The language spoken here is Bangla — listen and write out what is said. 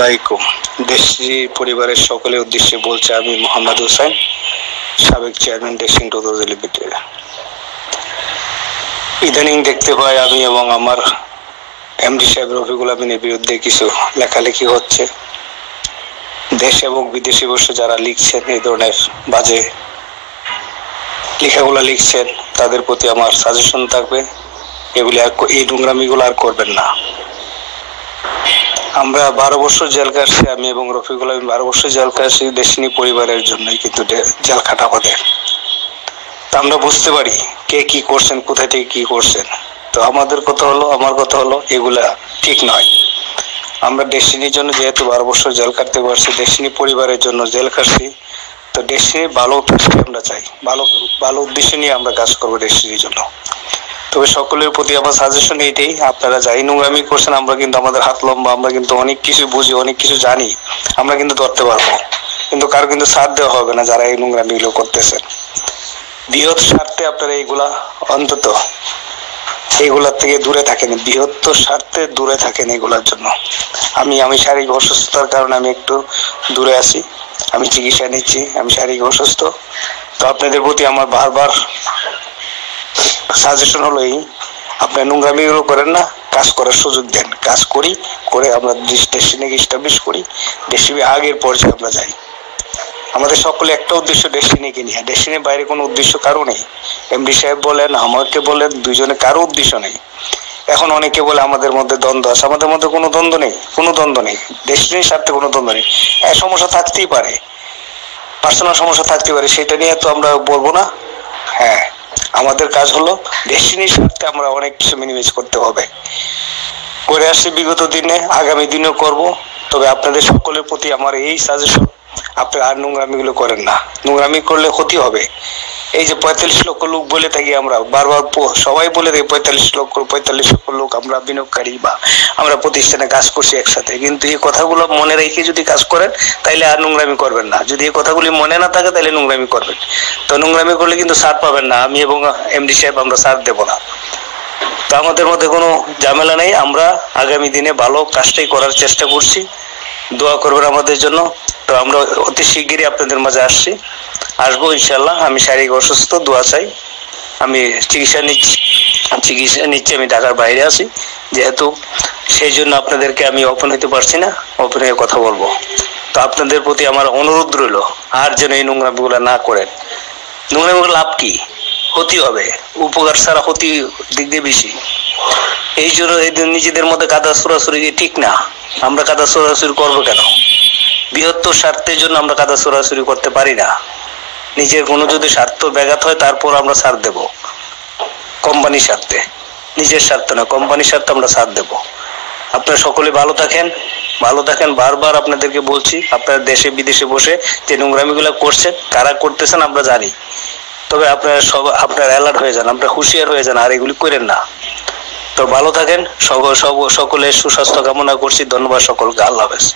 আলাইকুম। দেশি পরিবারের সকলের উদ্দেশ্যে বলছে আমি মোহাম্মদ হোসেন, সাবেক চেয়ারম্যান ডেসিং টোটোজ লিমিটেড। ইদানিং দেখতে পাই আমি এবং আমার এমডি সাহেব রফিকুল আমিনের বিরুদ্ধে কিছু লেখালেখি হচ্ছে। দেশ এবং বিদেশে বসে যারা লিখছেন এই ধরনের বাজে লেখাগুলো লিখছেন, তাদের প্রতি আমার সাজেশন থাকবে এগুলি এই নোংরামিগুলো আর করবেন না। আমরা 12 বছর জেল কাটছি, আমি এবং রফিকুল আমিন 12 বছর জেল কাটছি দেশিনী পরিবারের জন্যই, কিন্তু জেল কাটা আমাদের। তা আমরা বুঝতে পারি কে কি করছেন, কোথায় থেকে কি করছেন। তো আমার কথা হলো এগুলা ঠিক নয়। আমরা ডেস্টিনির জন্য যেহেতু 12 বছর জেল কাটতে পারছি, ডেস্টিনি পরিবারের জন্য জেল কাটছি, তো ডেস্টিনি ভালো আমরা চাই, ভালো উদ্দেশ্য নিয়ে আমরা কাজ করবো ডেস্টিনির জন্য। তবে সকলের প্রতি আমার সাজেশন এইটাই, আপনারা যাই নোংরামি করছেন, আমরা কিন্তু আমাদের হাত লম্বা, আমরা কিন্তু অনেক কিছু বুঝি, অনেক কিছু জানি, আমরা কিন্তু ধরতে পারবো, কিন্তু কারো কিন্তু সাথ দেওয়া হবে না যারা এই নোংরামিগুলো করতেছেন। বৃহৎ স্বার্থে আপনারা এইগুলা অন্তত এইগুলার থেকে দূরে থাকেন, বৃহত্তর স্বার্থে দূরে থাকেন এগুলার জন্য। আমি শারীরিক অসুস্থতার কারণে আমি একটু দূরে আছি, আমি চিকিৎসা নিচ্ছি, আমি শারীরিক অসুস্থ। তো আপনাদের প্রতি আমার বারবার সাজেশন হলো এই, আপনার নোংরামিগুলো করেন না, কাজ করার সুযোগ দেন, কাজ করে আমরা ডেস্টিনিকে এস্টাবলিশ করি, ডেস্টিনি আগের পর্যায়ে আমরা যাই। আমাদের সকলে একটা উদ্দেশ্য ডেস্টিনিকে নিয়ে, ডেস্টিনির বাইরে কোনো উদ্দেশ্য কারো নেই। এমডি সাহেব বলেন, আমাকে বলেন, দুইজনে কারো উদ্দেশ্য নেই। এখন অনেকে বলে আমাদের মধ্যে দ্বন্দ্ব আছে, আমাদের মধ্যে কোনো দ্বন্দ্ব নেই, ডেস্টিনির স্বার্থে কোনো দ্বন্দ্ব নেই। সমস্যা থাকতেই পারে, পার্সোনাল সমস্যা থাকতে পারে, সেটা নিয়ে তো আমরা বলবো না। হ্যাঁ, আমাদের কাজ হলো ডেস্টিনির স্বার্থে আমরা অনেক কিছু মিনিমাইজ করতে হবে, করে আসছি বিগত দিনে, আগামী দিনেও করব। তবে আপনাদের সকলের প্রতি আমার এই সাজেশন, আপনারা আর নোংরামিগুলো করেন না, নোংরামি করলে ক্ষতি হবে। এই যে 45 লক্ষ লোক বলে থাকি আমরা বারবার, সবাই বলে থাকি 45 লক্ষ লোক আমরা বিনিয়োগকারী বা আমরা প্রতিষ্ঠানে কাজ করছি একসাথে, কিন্তু এই কথাগুলো মনে রেখে যদি কাজ করেন তাইলে আর নোংরামি করবেন না। যদি এই কথাগুলি মনে না থাকে তাহলে নোংরামি করবেন, তো নোংরামি করলে কিন্তু ছাড় পাবেন না। আমি এবং এমডি সাহেব আমরা ছাড় দেবো না। তো আমাদের মধ্যে কোনো ঝামেলা নেই, আমরা আগামী দিনে ভালো কাজটাই করার চেষ্টা করছি। দোয়া করবেন আমাদের জন্য। তো আমরা অতি শিগগিরই আপনাদের মাঝে আসবো ইনশাল্লাহ। আমি শারীরিক অসুস্থ, দোয়া চাই। আমি চিকিৎসা নিচ্ছি, আমি ঢাকার বাইরে আছি যেহেতু, সেই জন্য আপনাদেরকে আমি ওপেন হইতে পারছি না, ওপেন হয়ে কথা বলবো। তো আপনাদের প্রতি আমার অনুরোধ রইল, আর যেন এই নোংরামিগুলো না করেন। নোংরামিগুলো লাভ কি, ক্ষতি হবে, উপকার ছাড়া ক্ষতি দিক দিয়ে বেশি। এই জন্য নিজেদের মধ্যে কাদা ছোড়াছুরি ঠিক না। আমরা কাদা ছোড়াছুরি করবো কেন? বৃহত্তর স্বার্থের জন্য আমরা কাদা ছোড়াছুরি করতে পারি না। নিজের কোনো যদি স্বার্থ ব্যাঘাত হয় তারপর আমরা ছাড় দেব, কোম্পানির স্বার্থে, নিজের স্বার্থ না, কোম্পানির স্বার্থে আমরা ছাড় দেব। আপনারা সকলে ভালো থাকেন। বারবার আপনাদেরকে বলছি, আপনারা দেশে বিদেশে বসে যে নোংরামিগুলো করছেন, কারা করতেছেন আমরা জানি। তবে আপনারা অ্যালার্ট হয়ে যান, আপনারা হুঁশিয়ার হয়ে যান, আর এগুলি করেন না। তো ভালো থাকেন, সকলের সুস্বাস্থ্য কামনা করছি। ধন্যবাদ সকলকে, আল্লাহ হাফেজ।